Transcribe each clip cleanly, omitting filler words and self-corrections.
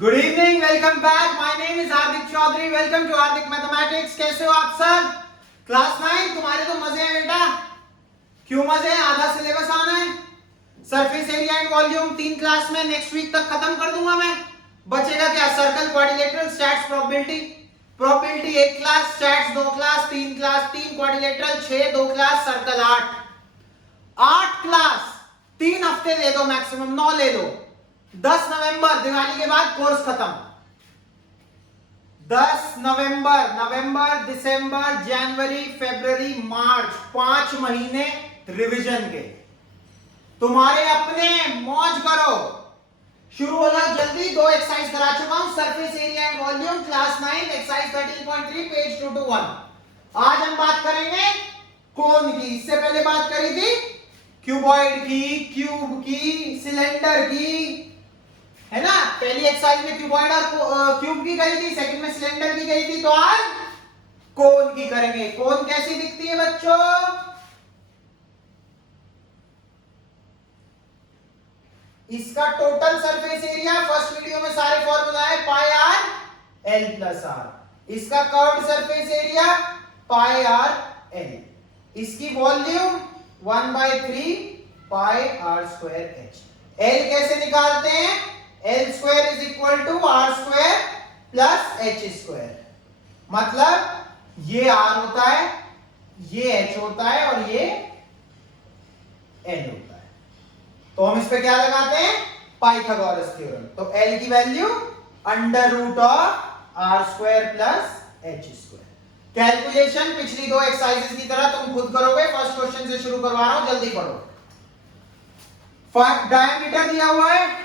Good evening, welcome back. My name is Hardik Chaudhary. Welcome to Hardik mathematics. कैसे हो आप सब? क्लास 9 तुम्हारे तो मजे हैं बेटा। क्यों मजे हैं? आधा सिलेबस आना है। Surface area and volume 3 class में नेक्स्ट वीक तक खत्म कर दूंगा मैं। बचेगा क्या? Circle, quadrilateral, stats, probability. Probability 1 class, stats 2 class, 3 class, 3 quadrilateral 6, 2 class, circle 8 class. 3 हफ्ते दे दो, मैक्सिमम 9 ले लो। 10 नवंबर दिवाली के बाद कोर्स खत्म। 10 नवंबर, दिसंबर, जनवरी, फरवरी, मार्च, 5 महीने रिवीजन के। तुम्हारे अपने, मौज करो। शुरू हो जाओ जल्दी। 2 एक्सरसाइज करा चुका हूं। Surface area and volume class 9 exercise 13.3 page 221। आज हम बात करेंगे कोन की। इससे पहले बात करी थी क्यूबॉइड की, क्यूब की, सिलेंडर की, है ना। पहली एक्सरसाइज में क्यूबॉइड और क्यूब की करी थी, सेकंड में सिलेंडर की करी थी। तो आज कोन की करेंगे। कोन कैसी दिखती है बच्चों? इसका total surface area first video में सारे फॉर्मूला है, pi R L plus R. इसका curved surface area pi R L. इसकी volume 1/3 pi R square H. L कैसे निकालते हैं? L square is equal to R square plus H square. मतलब ये आर होता है, ये एच होता है और ये एल होता है। तो हम इस पे क्या लगाते हैं? Pythagoras theorem. तो एल की value under root of R square plus H square. Calculation पिछली 2 एक्सरसाइजेस की तरह तुम खुद करोगे। फर्स्ट क्वेश्चन से शुरू करवा रहा हूं, जल्दी पढ़ो। डायमीटर दिया हुआ है,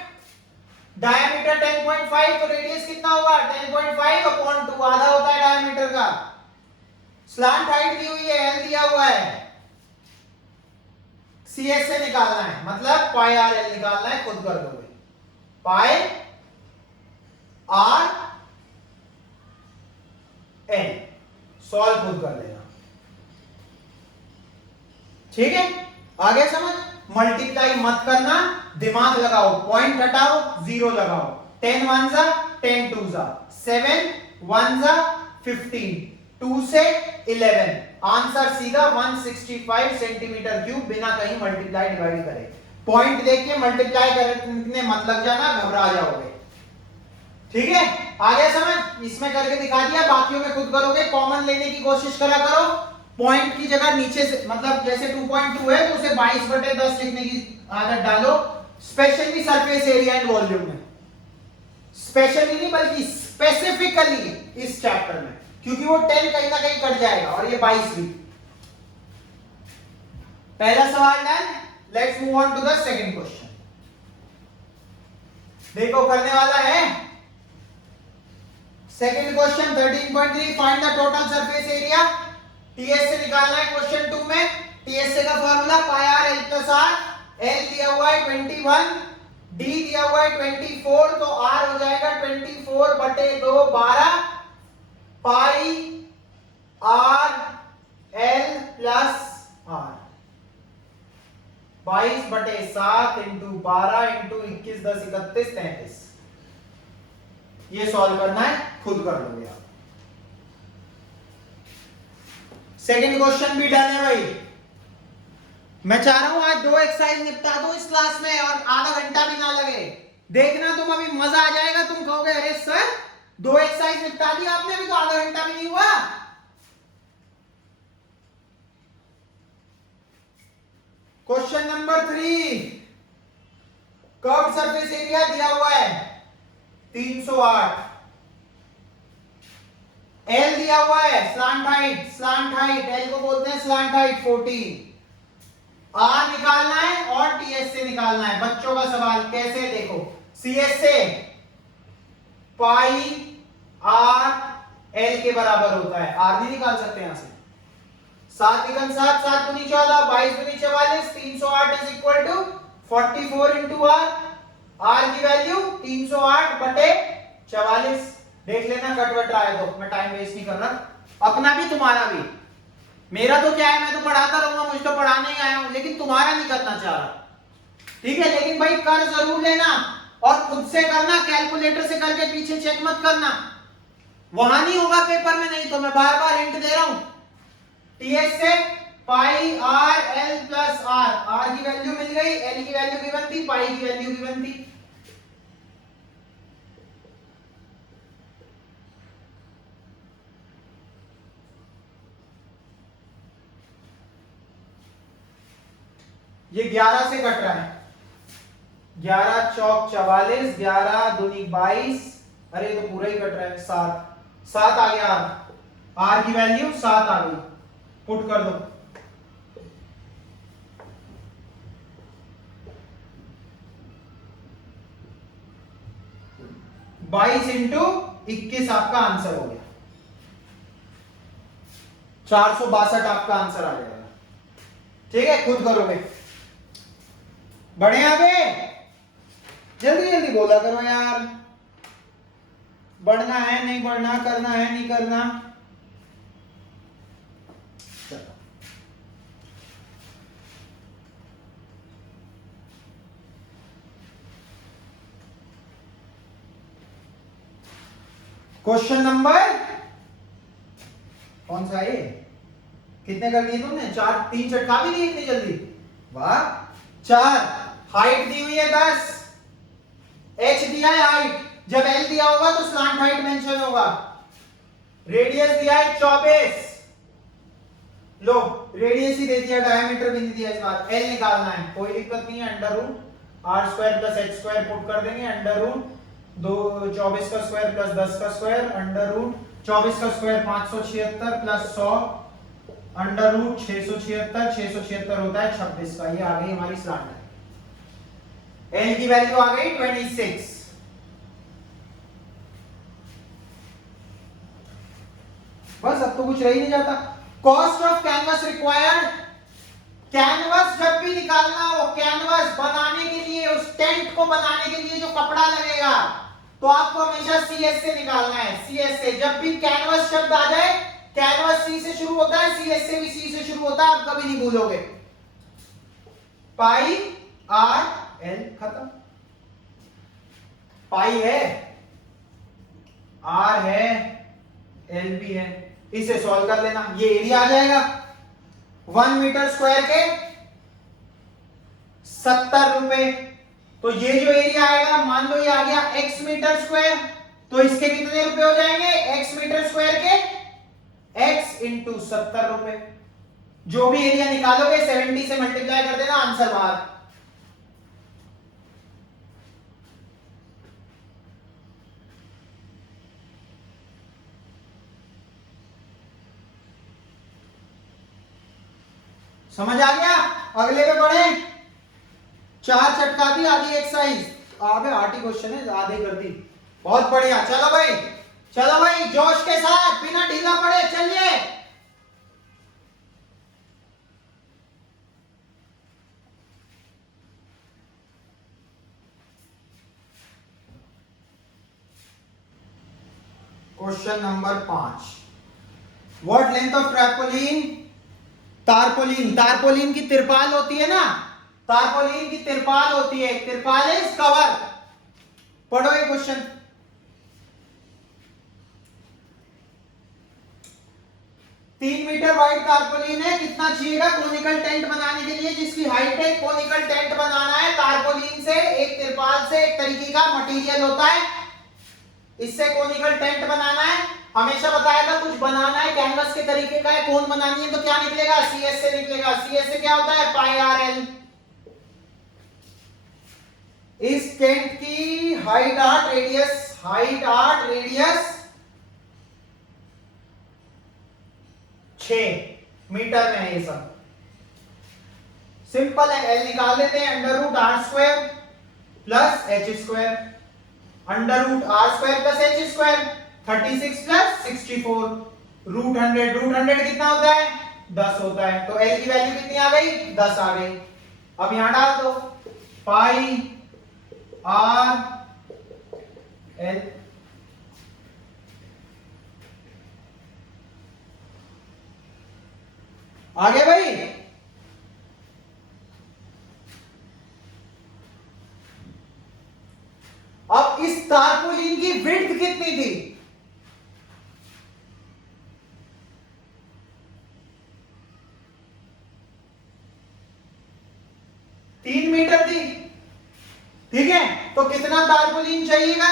डायमीटर 10.5, तो रेडियस कितना होगा? 10.5 अपॉन 2, आधा होता है डायमीटर का। स्लांट हाइट दी हुई है, एल दिया हुआ है, सीएस से निकालना है, मतलब पाई आर एल निकालना है। खुद कर दोगे। पाई आर एल सॉल्व खुद कर लेना, ठीक है। आगे समझ। मल्टीप्लाई मत करना, दिमाग लगाओ। पॉइंट हटाओ, 0 लगाओ। 10 1 जा, 10 2 जा, 7 1 जा 15, 2 से 11। आंसर सीधा 165 सेंटीमीटर क्यूब, बिना कहीं मल्टीप्लाई डिवाइड करे। पॉइंट देख के मल्टीप्लाई करने मत लग जाना, घबरा जाओगे, ठीक है। आगे समझ। इसमें करके दिखा दिया, बाकियों में खुद करोगे। कॉमन लेने की कोशिश करा करो। पॉइंट की जगह नीचे से, मतलब जैसे 2.2 है तो उसे 22/10 लिखने की आदत डालो। Specially surface area and volume में, स्पेशली नहीं बल्कि स्पेसिफिकली इस चैप्टर में, क्योंकि वो 10 कहीं ना कहीं कट जाएगा और ये 22 भी। पहला सवाल done. Let's move on to the second question. देखो करने वाला है second question 13.3, find the total surface area. TS से निकालना है क्वेश्चन 2 में। टीएस का formula pi R L plus R. L दिया हुआ है 21, डी दिया हुआ है 24, तो आर हो जाएगा 24/2 12 pi R L plus R. 22/7 into 12 into 21 10 31 33। ये सॉल्व करना है, खुद कर लोगे आप। सेकंड क्वेश्चन भी डन है भाई। मैं चाह रहा हूं आज 2 एक्सरसाइज निपटा दो इस क्लास में और आधा घंटा भी ना लगे। देखना तुम, अभी मजा आ जाएगा। तुम कहोगे अरे सर 2 एक्सरसाइज निपटा दी आपने, अभी तो आधा घंटा भी नहीं हुआ। Question number 3, curved surface area दिया हुआ है 308। एल दिया हुआ है, स्लांट हाइट एल को बोलते हैं स्लांट हाइट 14। आर निकालना है और टीएस से निकालना है। बच्चों का सवाल कैसे? देखो, सीएस से पाई आर एल के बराबर होता है। आर नहीं निकाल सकते यहां से। 7 × 7 7 × 14 22 × 44 308 is equal to 44 into R. R की वैल्यू 308/44। देख लेना कटवट रहा है तो, मैं टाइम वेस्ट नहीं कर रहा। अपना भी तुम्हारा भी। मेरा तो क्या है, मैं तो पढ़ाता रहूंगा, मुझे तो पढ़ाने ही आया हूं, लेकिन तुम्हारा नहीं करना चाह रहा, ठीक है। लेकिन भाई कर जरूर लेना। और खुद से करना, कैलकुलेटर से करके पीछे चेक मत करना, वहां नहीं होगा पेपर में, नहीं तो मैं बार बार हिंट दे रहा हूं। टीएस से pi R L plus R, R की वैल्यू मिल गई, एल की वैल्यू गिवन थी, पाई की वैल्यू गिवन थी। ये 11 से कट रहा है, 11 चौक 44, 11 दूनी 22, अरे तो पूरा ही कट रहा है, 7 आ गया, आर की वैल्यू 7 आ गई, पुट कर दो। 22 इंटू 21 आपका आंसर हो गया, 462 आपका आंसर आ जाएगा। ठीक है, खुद करोगे। बढ़े आगे, जल्दी जल्दी बोला करो यार, बढ़ना है नहीं बढ़ना, करना है नहीं करना। क्वेश्चन नंबर कौन सा है? कितने कर दिए तुमने? 4, 3 चटका भी दिए इतनी जल्दी, वाह। 4, हाइट दी हुई है 10, एच दिया है हाइट, जब एल दिया होगा तो स्लांट हाइट मेंशन होगा, रेडियस दिया है 24, लो रेडियस ही दे दिया, डायमीटर भी नहीं दिया इस बार, एल निकालना है, कोई दिक्कत नहीं है, under root R square plus H square put कर देंगे, अंडर रूट 24 का स्क्वायर प्लस 10 का स्क्वायर, अंडर रूट 24 का स्क्वायर 576 प्लस 100, अंडर रूट 676, 676 होता है 26 का, ये आ गई हमारी स्लांट है। एल की वैल्यू आ गई 26। बस अब तो कुछ रह ही नहीं जाता। Cost of canvas required, canvas जब भी निकालना हो, कैनवस बनाने के लिए, उस टेंट को बनाने के लिए जो कपड़ा लगेगा, तो आपको हमेशा सीएस से निकालना है, सीएस से। जब भी कैनवस शब्द आ जाए, कैनवस सी से शुरू होता है, सीएस से भी सी से शुरू होता है, आप कभी नहीं भूलोगे। पाई आर एल, खत्म। पाई है, आर है, एल भी है, इसे सॉल्व कर लेना, ये एरिया आ जाएगा 1 मीटर स्क्वायर के 70 रुपए। तो ये जो एरिया आएगा, मान लो ये आ गया x मीटर स्क्वायर, तो इसके कितने रुपए हो जाएंगे? x मीटर स्क्वायर के x इंटू 70 रुपए। जो भी एरिया निकालोगे 70 से मल्टीप्लाई कर देना, आंसर बाहर। समझ आ गया? अगले पे बढ़े। 4 चटका दी, आधी एक्सरसाइज, आधे 8 ही क्वेश्चन है, आधे कर दी, बहुत बढ़िया। चलो भाई, चलो भाई, जोश के साथ, बिना ढीला पड़े चलिए। Question number 5, what length of tarpaulin, tarpaulin, tarpaulin की तिरपाल होती है ना, तारपोलिन की तिरपाल होती है, तिरपाल इज कवर। पढ़ो ये क्वेश्चन। 3 मीटर वाइड तारपोलिन है, कितना चाहिएगा कोनिकल टेंट बनाने के लिए, जिसकी हाइट है, कोनिकल टेंट बनाना है तारपोलिन से, एक तिरपाल से, एक तरीके का मटेरियल होता है, इससे कोनिकल टेंट बनाना है। हमेशा बताया था कुछ बनाना है कैनवस के तरीके का है, कौन बनानी है, तो क्या निकलेगा? सीएस से निकलेगा। सीएस से क्या होता है? Pi R L. इस टेंट की height 8, radius, height 8, radius 6 metre में है ये सब। सिंपल है, एल निकाल देते हैं, under root R square plus H square, under root R square plus H square, 36 plus 64, root 100, root 100 कितना होता है? 10 होता है। तो एल की वैल्यू कितनी आ गई? 10 आ गई। अब यहां डाल दो, पाई आर एल, आगे भाई। तारपुलिन की विड्थ कितनी थी? तीन मीटर थी। ठीक है, तो कितना तारपुलिन चाहिएगा?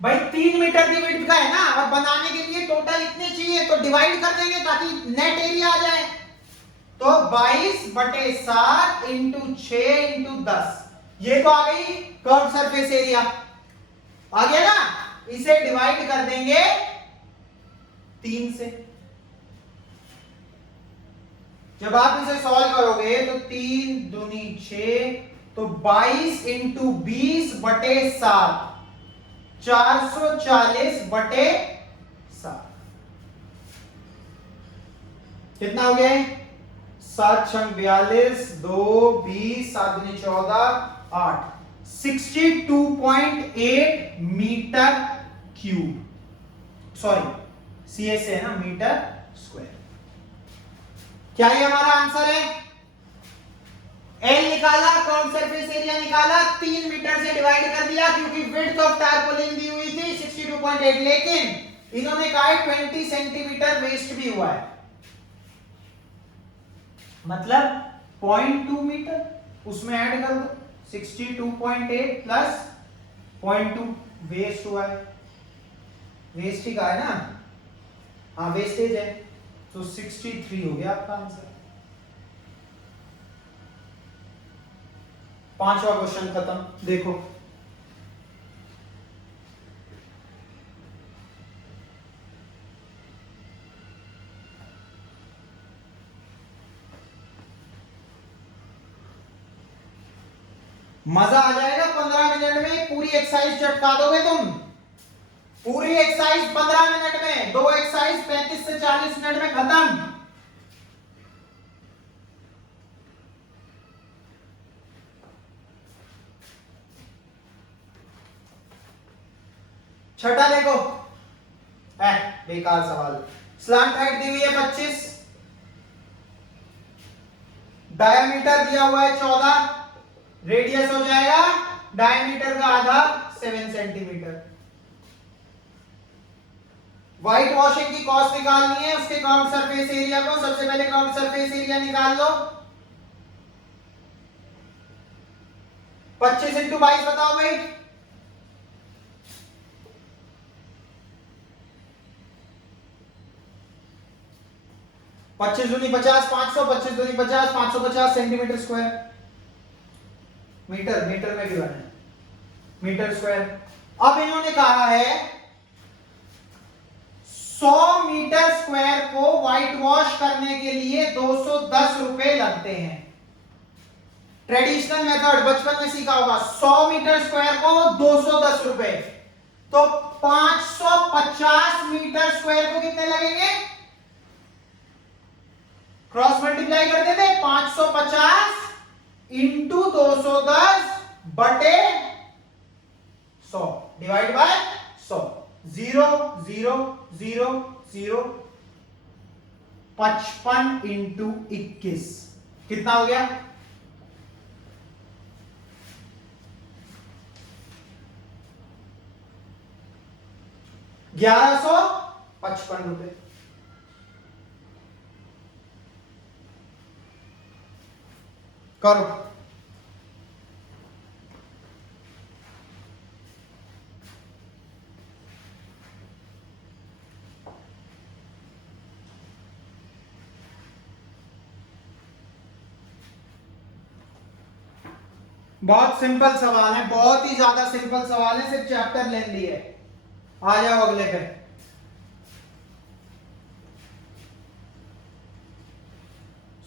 भाई 3 मीटर की विड्थ का है ना, और बनाने के लिए टोटल इतने चाहिए, तो डिवाइड कर देंगे ताकि नेट एरिया आ जाए। तो 22/7 इंटू 6 इंटू 10, ये तो आ गई कर्व सरफेस एरिया, आ गया ना। इसे डिवाइड कर देंगे 3 से। जब आप इसे सॉल्व करोगे तो 3 दूनी 6, तो 22 इंटू 20/7, 440/7 कितना हो गया? 7 छंग 42, 2 20, 7 दूनी 14, 8, 62.8 मीटर क्यूब, सॉरी सीएस है ना, मीटर स्क्वायर। क्या ये हमारा आंसर है? एल निकाला, कर्व सरफेस एरिया निकाला, 3 मीटर से डिवाइड कर दिया क्योंकि विड्थ ऑफ टारपोलिन दी हुई थी 62.8, लेकिन इन्होंने कहा 20 सेंटीमीटर वेस्ट भी हुआ है, मतलब 0.2 मीटर, उसमें ऐड कर दो। 62.8 प्लस 0.2 वेस्ट हुआ है, वेस्ट ही कहा है ना, हाँ वेस्टेज है, तो 63 हो गया आपका आंसर। 5वां क्वेश्चन खत्म। देखो मजा आ जाएगा, 15 मिनट में पूरी एक्सरसाइज चटका दोगे तुम। पूरी एक्सरसाइज 15 मिनट में, 2 एक्सरसाइज 35 से 40 मिनट में खत्म। छठा देखो, बेकार सवाल। स्लांट हाइट दी हुई है 25, डायमीटर दिया हुआ है 14, रेडियस हो जाएगा डायमीटर का आधा 7 सेंटीमीटर। व्हाइट वॉशिंग की कॉस्ट निकालनी है, उसके कर्व सरफेस एरिया को। सबसे पहले कर्व सरफेस एरिया निकाल लो। 25 इंटू 22 बताओ भाई। 25 दूनी 50, 500, 25 दूनी 50, 550 सेंटीमीटर स्क्वायर। मीटर में डिवाइड है, मीटर स्क्वायर। अब इन्होंने कहा है 100 मीटर स्क्वायर को व्हाइट वॉश करने के लिए 210 रुपए लगते हैं। ट्रेडिशनल मेथड बचपन में सीखा होगा, 100 मीटर स्क्वायर को 210 रुपए, तो 550 मीटर स्क्वायर को कितने लगेंगे? क्रॉस मल्टीप्लाई कर देते, 550 इंटू 210 बटे 100 डिवाइड बाय 100, 0 0 0 0, 55 इंटू 21 कितना हो गया? 1155 रुपए। करो। बहुत सिंपल सवाल है, बहुत ही ज्यादा सिंपल सवाल है, सिर्फ चैप्टर लेंदी है। आ जाओ अगले पे।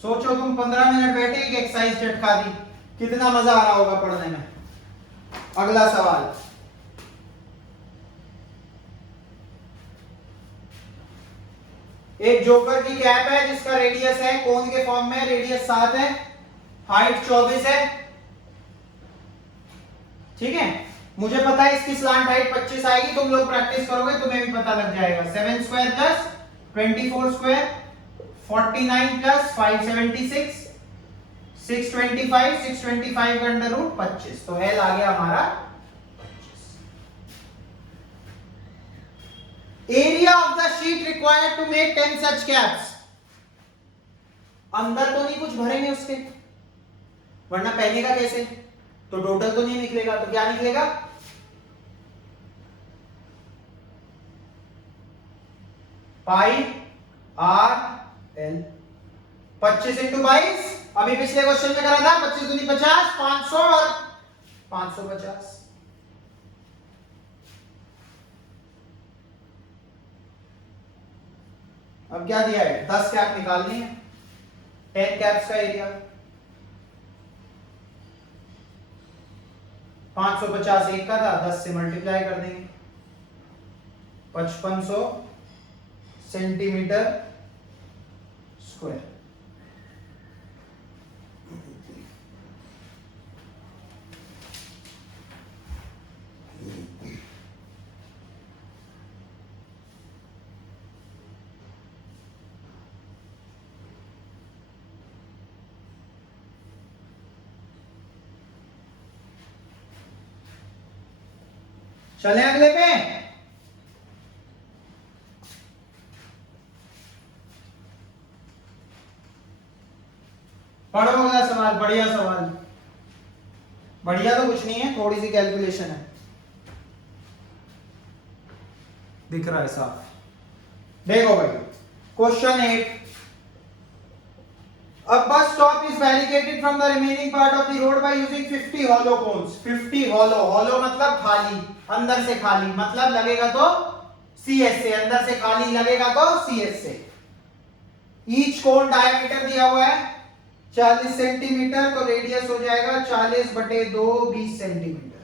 सोचो तुम 15 मिनट बैठे एक एक्सरसाइज चटका दी, कितना मजा आ रहा होगा पढ़ने में। अगला सवाल, एक जोकर की कैप है जिसका रेडियस है कोन के फॉर्म में, रेडियस 7 है, हाइट 24 है, ठीक है। मुझे पता है इसकी स्लांट हाइट 25 आएगी, तुम लोग प्रैक्टिस करोगे तुम्हें भी पता लग जाएगा। 7 स्क्वायर प्लस 24 स्क्वायर 49 प्लस 576 625 625 का अंडर रूट 25, तो L आ गया हमारा 25। Area of the sheet required to make 10 such caps. अंदर तो नहीं कुछ भरेंगे उसके, वरना पहनेगा कैसे, तो टोटल तो नहीं निकलेगा, तो क्या निकलेगा, पाई आर एल 25 इंटू 22, अभी पिछले क्वेश्चन में करा था 25 दूनी 50, 500 और 550। अब क्या दिया है, 10 कैप निकालनी है, 10 कैप्स का एरिया 550 एक का था, 10 से मल्टीप्लाई कर देंगे, 5500 सेंटीमीटर स्क्वायर। चलें अगले पे। पढ़ो अगला सवाल, बढ़िया सवाल, बढ़िया तो कुछ नहीं है, थोड़ी सी कैलकुलेशन है, दिख रहा है साफ। देखो भाई question 8, a bus stop is barricaded from the remaining part of the road by using 50 hollow cones। 50 hollow मतलब खाली, अंदर से खाली, मतलब लगेगा तो CS से, अंदर से खाली लगेगा तो CS से। ईच कोन डायमीटर दिया हुआ है 40 सेंटीमीटर, तो रेडियस हो जाएगा 40/2 20 सेंटीमीटर।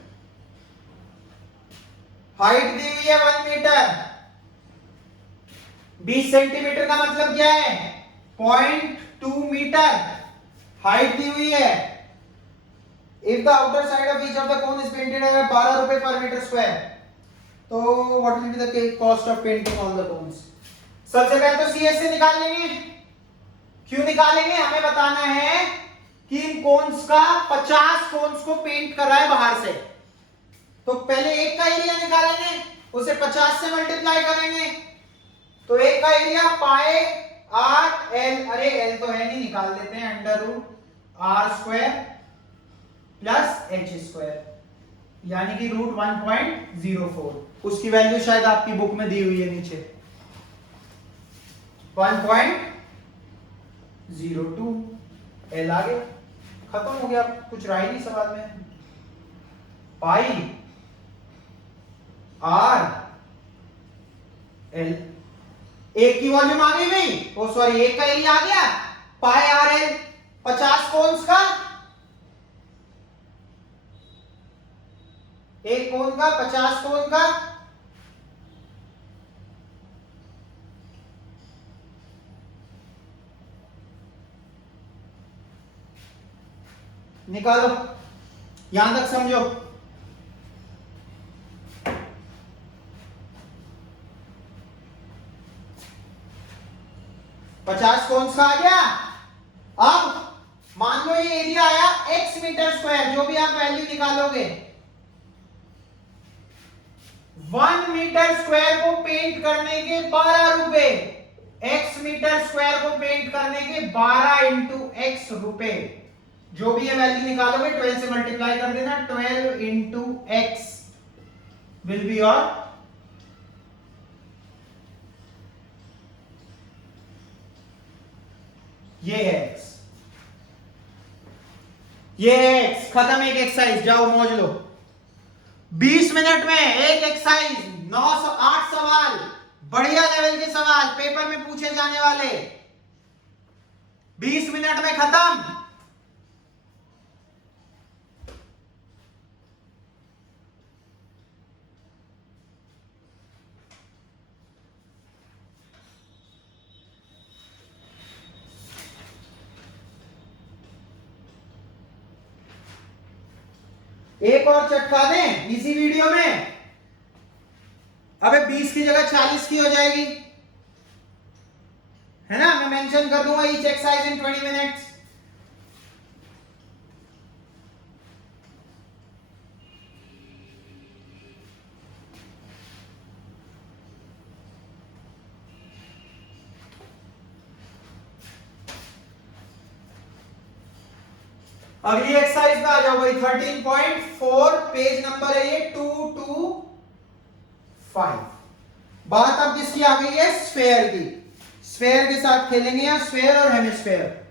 हाइट दी हुई है 1 मीटर, 20 सेंटीमीटर का मतलब क्या है, 0.2 मीटर हाइट दी हुई है। If the outer side of each of the cone is painted है 12 रुपए पर मीटर स्क्वायर, तो what will be the cost of painting all the cons. सबसे पहले तो सीएस से निकाल लेंगे। क्यों निकालेंगे, हमें बताना है कि इन कोन्स का 50 कोन्स को पेंट कर रहा है बाहर से, तो पहले एक का एरिया निकालेंगे, उसे 50 से मल्टीप्लाई करेंगे, तो एक का एरिया पाई आर एल, अरे एल तो है नहीं, निकाल देते हैं, under root R square plus H square, यानी कि रूट 1.04। उसकी वैल्यू शायद आपकी बुक में दी हुई है नीचे, 1.02। एल आ गया, खत्म हो गया, कुछ रहा ही नहीं सवाल में। पाई आर एल, एक की वॉल्यूम आ गई भाई, ओ सॉरी एक का एरिया आ गया, पाई आर एल 50 कोन्स का, एक कोन का 50 कोन का, निकालो, यहां तक समझो। पचास कोन्स का आ गया। अब मान लो ये एरिया आया x मीटर स्क्वायर, जो भी आप वैल्यू निकालोगे, 1 मीटर स्क्वायर को पेंट करने के 12 रुपए, x मीटर स्क्वायर को पेंट करने के 12 इंटू x रुपए, जो भी ये वैल्यू निकालोगे 12 से मल्टीप्लाई कर देना, 12 into x will be your ये है x, ये है x, खत्म एक एक्सरसाइज, जाओ मौज लो। 20 मिनट में एक एक्सरसाइज, 908 सवाल, बढ़िया लेवल के सवाल पेपर में पूछे जाने वाले, 20 मिनट में खत्म। एक और चटका दें इसी वीडियो में, अबे 20 की जगह 40 की हो जाएगी, है ना, मैं मेंशन कर दूंगा ईच एक्सरसाइज इन 20 मिनट्स। अगली एक्सरसाइज में आ जाओ भाई 13.4 पेज नंबर है ये 225। बात अब किसकी आ गई है? स्फेयर की। स्फेयर के साथ खेलेंगे यहाँ, स्फेयर और hemisphere.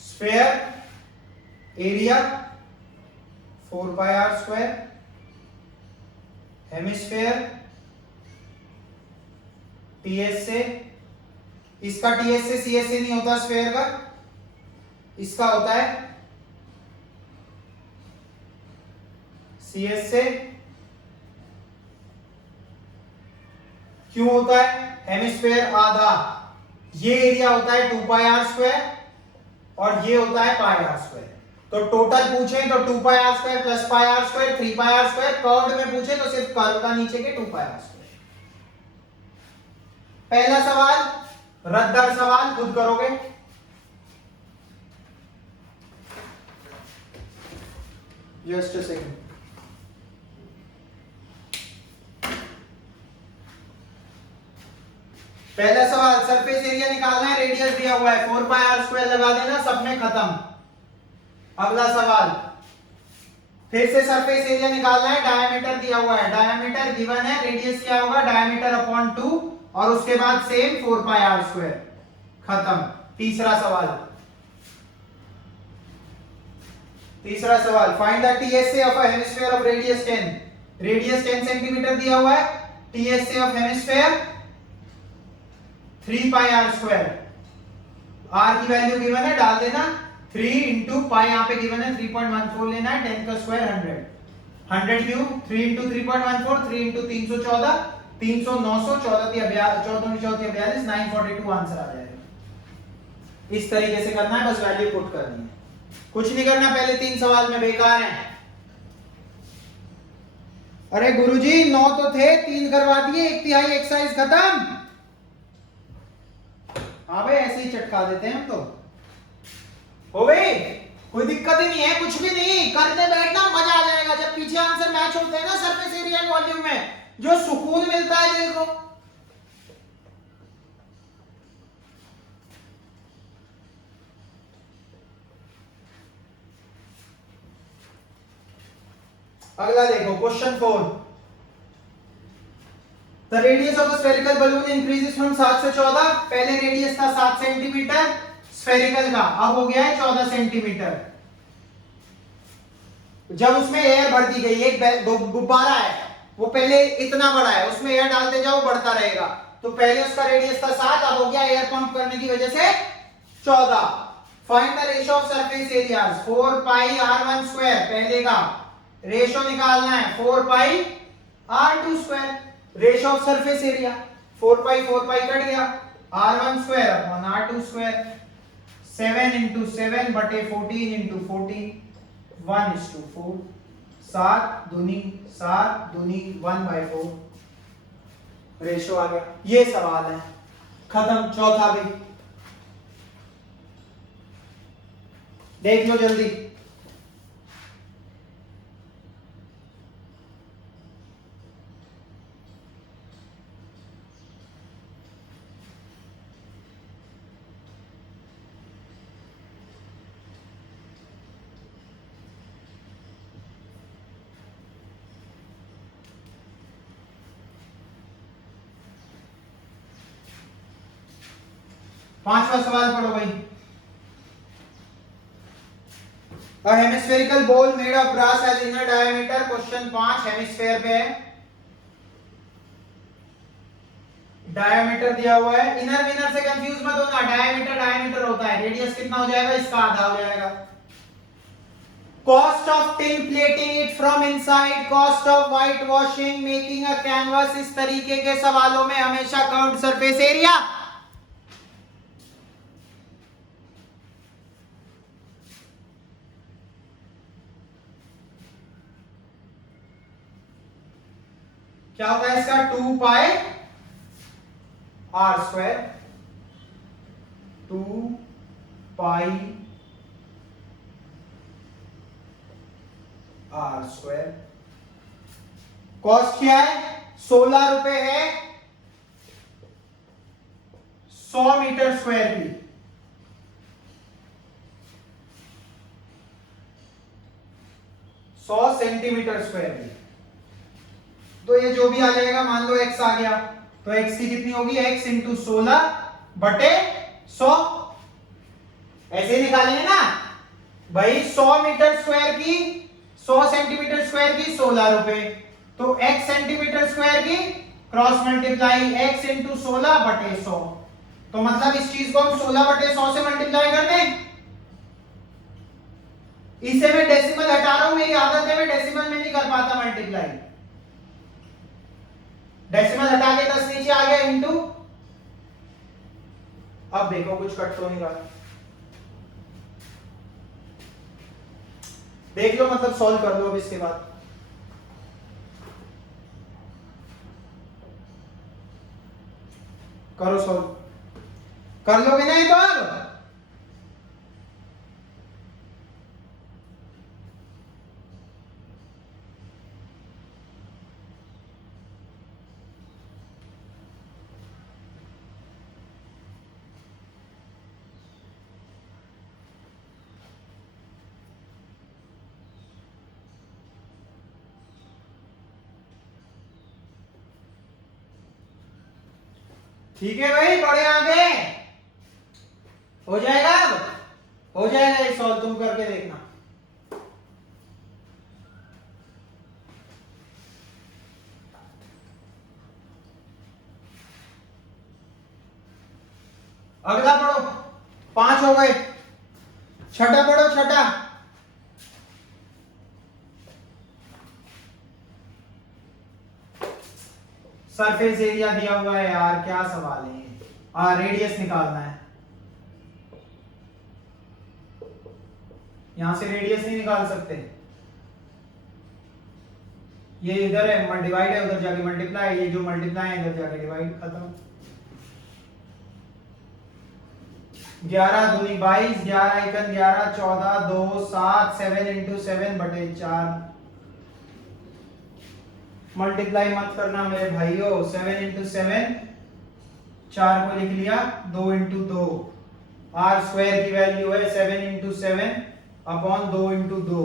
Sphere area 4 pi R square, hemisphere TS से, इसका टीएस से सीएस से नहीं होता, स्फेयर का इसका होता है सीएस से। क्यों होता है? हेमिस्फेयर आधा, ये एरिया होता है 2 पाई आर स्क्वायर और ये होता है पाई आर स्क्वायर। तो टोटल पूछे तो 2 pi R square plus pi R square 3 pi R square. Curve में पूछे तो सिर्फ कर्व का नीचे के 2 पाई आर स्क्वायर। पहला सवाल रद्दर सवाल खुद करोगे। Just a second. पहला सवाल सरफेस एरिया निकालना है, रेडियस दिया हुआ है 4 पाई आर स्क्वायर लगा देना, सब में खत्म। अगला सवाल फिर से सरफेस एरिया निकालना है, डायमीटर दिया हुआ है, डायमीटर गिवन है, रेडियस क्या होगा डायमीटर अपॉन 2 और उसके बाद सेम 4 पाई आर स्क्वायर, खत्म। तीसरा सवाल find the TSA of a hemisphere of radius 10। Radius 10 centimetre दिया हुआ है, TSA of hemisphere 3 pi R square. R की वैल्यू गिवन है, डाल देना 3 इंटू पाई, यहाँ पे गिवन है 3.14 लेना है, 10 का square 100, 100 cube 3 into 3.14, 3 into 314, 300 900 14 42 942 answer आ जाएगा। इस तरीके से करना है, बस वैल्यू पुट करनी है, कुछ नहीं करना। पहले 3 सवाल में बेकार हैं। अरे गुरुजी 9 तो थे, 3 करवा दिए, 1/3 एक्सरसाइज खत्म। हाँ भाई ऐसे ही चटका देते हैं हम तो। हो गई, कोई दिक्कत ही नहीं है, कुछ भी नहीं, करते बैठना मजा आ जाएगा। जब पीछे आंसर मैच होते हैं ना सरफेस एरिया एंड वॉल्यूम में, जो सुकून मिलता है दिल को। अगला देखो question 4। The radius of the spherical balloon increases from 7 से 14। पहले रेडियस था 7 सेंटीमीटर स्फेरिकल का, अब हो गया है 14 सेंटीमीटर। जब उसमें एयर भर दी गई, एक गुब्बारा है वो पहले इतना बड़ा है, उसमें एयर डालते जाओ बढ़ता रहेगा। तो पहले उसका रेडियस था 7, अब हो गया एयर पंप करने की वजह से 14। Find the ratio of surface areas 4 pi r1 square. पहले का रेशियो निकालना है 4 पाई r2 square. Ratio of surface area 4 pi cut गया, r1 square upon r2 square, 7 into 7 बटे 14 इंटू 14, 1:4, 7 दूनी 1/4 रेशियो आ गया। ये सवाल है, खत्म। चौथा भी देख लो जल्दी। पांचवा सवाल पढ़ो भाई। A hemispherical ball made of brass has inner diameter। Question 5 hemisphere पे है, डायमीटर दिया हुआ है। इनर विनर से कंफ्यूज मत होना, डायमीटर होता है, रेडियस कितना हो जाएगा इसका आधा हो जाएगा। Cost of tin plating it from inside, cost of white washing, making a canvas. इस तरीके के सवालों में हमेशा काउंट सरफेस एरिया। क्या होता है इसका 2 pi R square, 2 pi R square cost क्या है? 16 रुपए है 100 मीटर स्क्वायर की। सौ सेंटीमीटर स्क्वायर की। तो ये जो भी आ जाएगा, मान लो x आ गया, तो x की कितनी होगी? x इंटू 16 बटे 100। ऐसे ही निकालेंगे ना भाई। 100 मीटर स्क्वायर की, 100 सेंटीमीटर स्क्वायर की 16 रुपए, तो x सेंटीमीटर स्क्वायर की क्रॉस मल्टीप्लाई x इंटू 16 बटे 100। तो मतलब इस चीज को हम 16 बटे 100 से मल्टीप्लाई कर दें। इसे मैं डेसिमल हटा रहा हूं, मेरी आदत है मैं डेसिमल में नहीं कर पाता मल्टीप्लाई। डेसिमल हटा के 10 नीचे आ गया इंटू। अब देखो कुछ कट तो नहीं रहा। देख लो, मतलब सॉल्व कर लो अब इसके बाद। करो सॉल्व, कर लोगे ना ये तो अब। ठीक है भाई, बढ़े आगे। हो जाएगा अब, हो जाएगा ये सॉल्व, तुम करके देखना। अगला पढ़ो, 5 हो गए। छठा पढ़ो, छठा। सरफेस एरिया दिया हुआ है यार, क्या सवाल है? रेडियस निकालना है। यहां से रेडियस नहीं निकाल सकते। ये इधर है डिवाइड है, उधर जाके मल्टीप्लाई, ये जो मल्टीप्लाई है इधर जाके डिवाइड, खत्म। 11 दूनी 22, 11 एकन 11, 14 2 7, 7 इंटू 7 बटे 4। मल्टीप्लाई मत करना मेरे भाइयों। 7 इंटू 7, 4 को लिख लिया, 2 इंटू 2। आर स्क्वायर की वैल्यू है 7 इंटू 7 अपॉन 2 इंटू 2।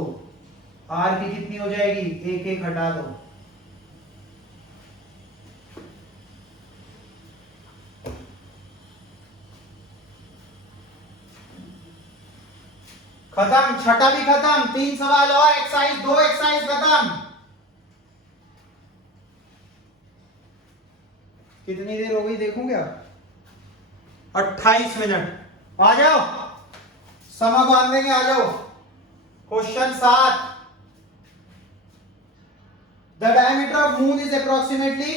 आर की कितनी हो जाएगी? 1 1 हटा दो। खत्म, छठा भी खत्म। 3 सवाल और, एक्सरसाइज 2 एक्सरसाइज खत्म। कितनी देर हो गई देखूं क्या? 28 मिनट। आ जाओ, समा बांध देंगे, आ जाओ। Question 7। The diameter of moon is approximately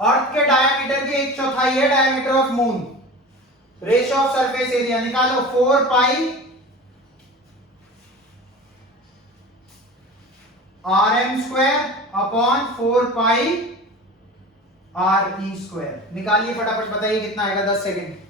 earth के डायमीटर की 1/4 है diameter of moon. Ratio of surface area निकालो, 4 pi RM square upon 4 pi RE square. निकालिए फटाफट, बताइए कितना आएगा। 10 सेकेंड।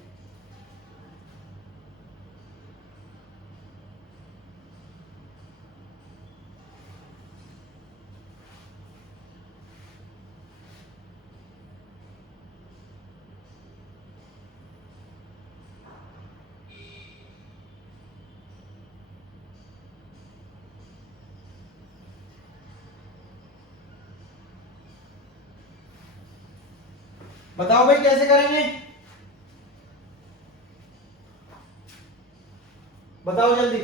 बताओ भाई कैसे करेंगे, बताओ जल्दी।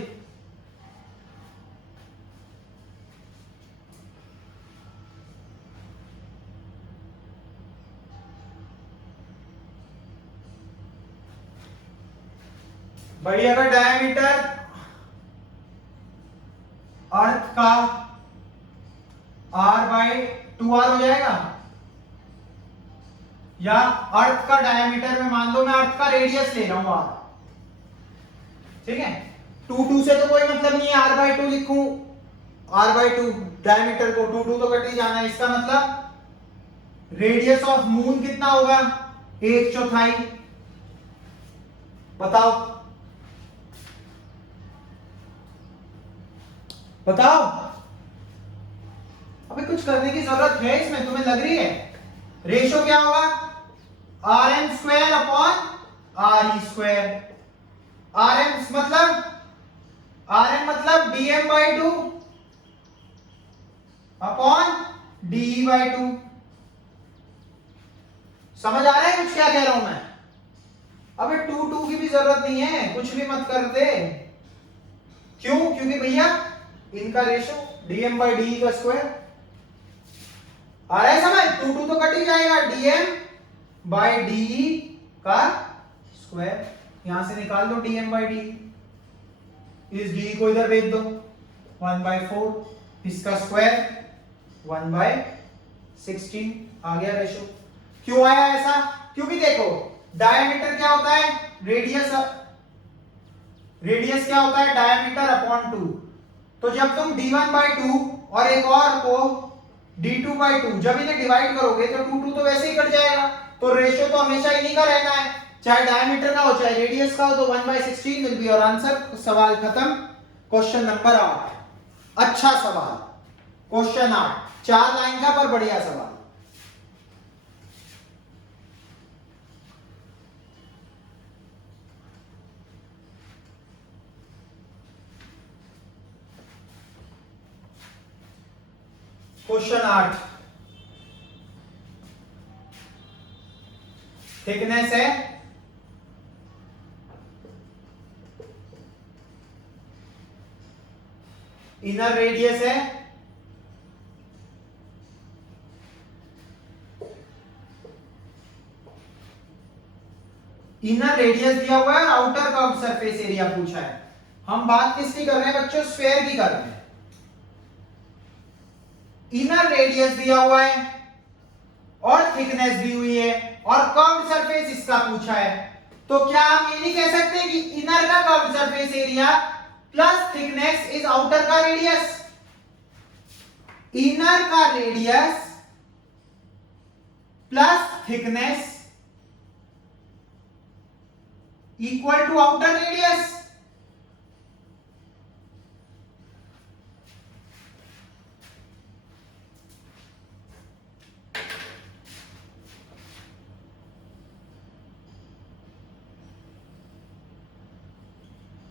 भाई अगर डायमीटर अर्थ का R/2R हो जाएगा, या अर्थ का डायमीटर में मान लो मैं अर्थ का रेडियस ले रहा हूं R, ठीक है। 2 से तो कोई मतलब नहीं है, R/2 लिखूं, R/2 डायमीटर को 2 तो कट ही जाना है। इसका मतलब रेडियस ऑफ मून कितना होगा? 1/4। बताओ बताओ। अबे कुछ करने की जरूरत है इसमें, तुम्हें लग रही है? रेशो क्या होगा? R M square upon R E square. R M मतलब DM by two upon D by two. समझ आ रहा है कुछ क्या कह रहा हूं मैं? अबे टू टू की भी जरूरत नहीं है, कुछ भी मत कर दे। क्यों? क्योंकि भैया इनका रेशो डीएम बाई डी का स्क्वायर आ रहा है समझ। टू टू तो कट ही जाएगा, डीएम बाई डी का स्क्वायर। यहां से निकाल दो डीएम बाई डी, इस डी को इधर भेज दो, 1/4, इसका स्क्वायर 1/16 आ गया रेशो। क्यों आया ऐसा? क्योंकि देखो डायमीटर क्या होता है? रेडियस क्या होता है? Diameter upon 2। तो जब तुम d1/2 और एक और को d2/2 जब इन्हें डिवाइड करोगे तो 2 तो वैसे ही कट जाएगा। तो रेशियो तो हमेशा इन्हीं का रहना है, चाहे डायमीटर का हो चाहे रेडियस का हो। तो 1/16 विल बी योर आंसर। सवाल खत्म। Question number 8। अच्छा सवाल, क्वेश्चन 8, 4 लाइन का पर बढ़िया सवाल। क्वेश्चन 8, थिकनेस है इनर रेडियस है इनर रेडियस दिया हुआ है और आउटर कर्व सरफेस एरिया पूछा है। हम बात किसकी कर रहे हैं बच्चों? स्फीयर की कर रहे हैं। इनर रेडियस दिया हुआ है और थिकनेस दी हुई है और कर्व्ड सरफेस इसका पूछा है। तो क्या हम ये नहीं कह सकते कि इनर का curved surface area plus thickness is outer का रेडियस? इनर का radius plus thickness equal to outer radius.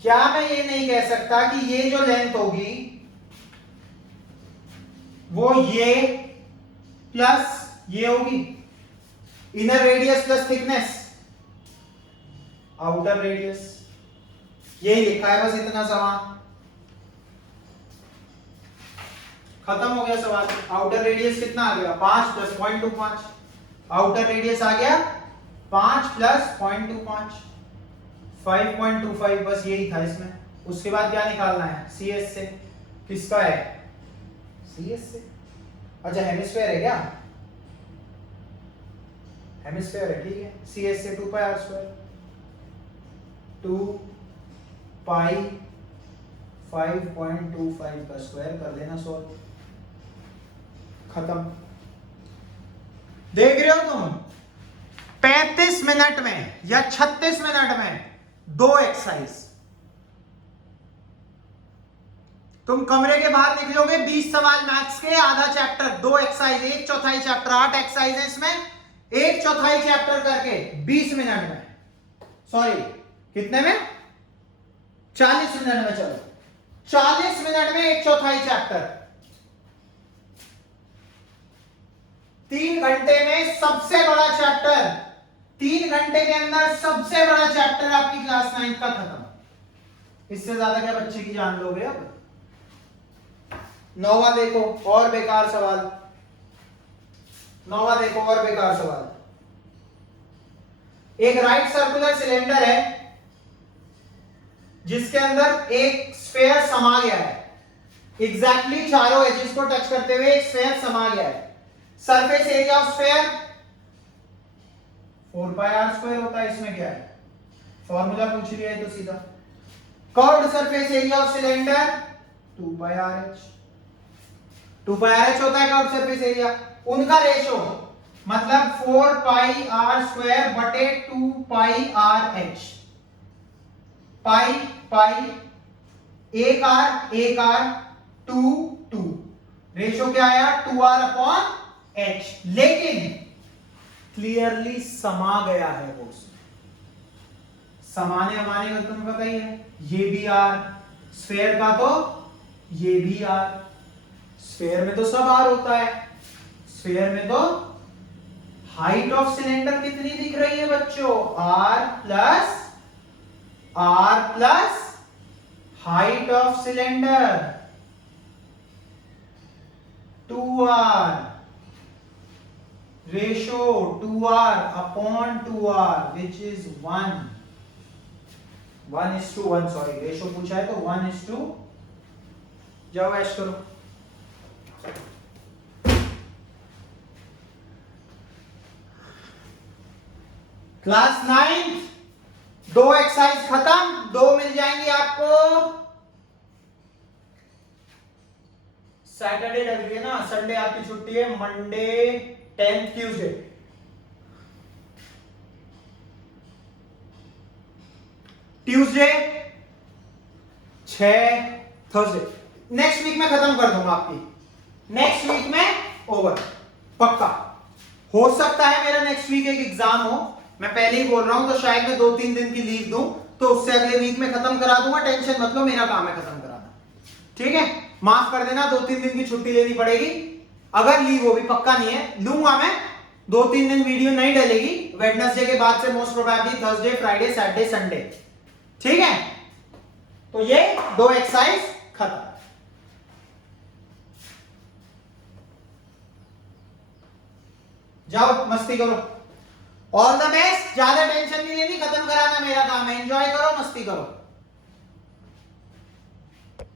क्या मैं ये नहीं कह सकता कि ये जो लेंथ होगी वो ये प्लस ये होगी? Inner radius plus thickness outer radius, यही लिखा है बस इतना सवाल। खत्म हो गया सवाल। आउटर रेडियस कितना आ गया? 5 प्लस 0.25। आउटर रेडियस आ गया 5 प्लस 0.25, 5.25। बस यही था इसमें। उसके बाद क्या निकालना है? CS से। किसका है? CS से। अच्छा हेमिस्फेयर है क्या? हेमिस्फेयर है, ठीक है। CS से 2πr², 2 पाई 5.25 का स्क्वायर कर देना 100। खत्म। देख रहे हो तुम 35 मिनट में या 36 मिनट में 2 एक्सरसाइज। तुम कमरे के बाहर निकलोगे 20 सवाल मैथ्स के, आधा चैप्टर, 2 एक्सरसाइज, 1/4 चैप्टर, 8 एक्सरसाइज है इसमें, 1/4 चैप्टर करके 20 मिनट में, सॉरी कितने में? 40 मिनट में। चलो 40 मिनट में 1/4 चैप्टर, 3 घंटे में सबसे बड़ा चैप्टर, 3 घंटे के अंदर सबसे बड़ा चैप्टर आपकी क्लास 9 का खत्म। इससे ज्यादा क्या बच्चे की जान लोगे? अब 9वां देखो, और बेकार सवाल। 9वां देखो, और बेकार सवाल। एक राइट सर्कुलर सिलेंडर है जिसके अंदर एक स्फीयर समा गया है। एग्जैक्टली चारों एजेस को टच करते हुए एक स्फीयर समा गया है। Surface area of sphere 4πr² होता है। इसमें क्या है? फॉर्मूला पूछ लिया है तो सीधा। Curved surface area of cylinder 2πrh। 2πrh होता है कर्व्ड सरफेस एरिया। उनका रेशो मतलब 4πr² बटे 2πrh। पाई पाई, एक आर 2 2 रेशो क्या आया 2r/h, लेकिन क्लियरली समा गया है वो उसमें। समाने अमाने का तुम्हें पता ही है, ये भी r, स्फेयर का तो ये भी r, स्फेयर में तो सब r होता है। स्फेयर में तो हाइट ऑफ सिलेंडर कितनी दिख रही है बच्चों, r plus height of cylinder 2r, ratio 2r/2r which is 1:1, sorry ratio पूछा है तो 1:, जाओ ऐश करो। क्लास 9 2 एक्सरसाइज खत्म, 2 मिल जाएंगी आपको सैटरडे लग रही है ना, संडे आपकी छुट्टी है, Monday 10th Tuesday. Tuesday 6 Thursday, next week में खत्म कर दूंगा आपकी, नेक्स्ट वीक में ओवर पक्का। हो सकता है मेरा नेक्स्ट वीक एक एग्जाम हो, मैं पहले ही बोल रहा हूं, तो शायद मैं 2-3 दिन की लीव दूं, तो उससे अगले वीक में खत्म करा दूंगा, टेंशन मत लो, मेरा काम है खत्म कराना। ठीक है, माफ कर देना, 2-3 दिन की छुट्टी लेनी पड़ेगी, अगर लीव हो भी, पक्का नहीं है, लूंगा मैं। 2-3 दिन वीडियो नहीं डलेगी, वेडनेसडे के बाद से most probably Thursday, Friday, Saturday, Sunday. ठीक है, तो ये 2 एक्सरसाइज खत्म। जाओ मस्ती करो, ऑल द बेस्ट, ज्यादा टेंशन नहीं लेनी, खत्म कराना मेरा काम है, एंजॉय करो, मस्ती करो।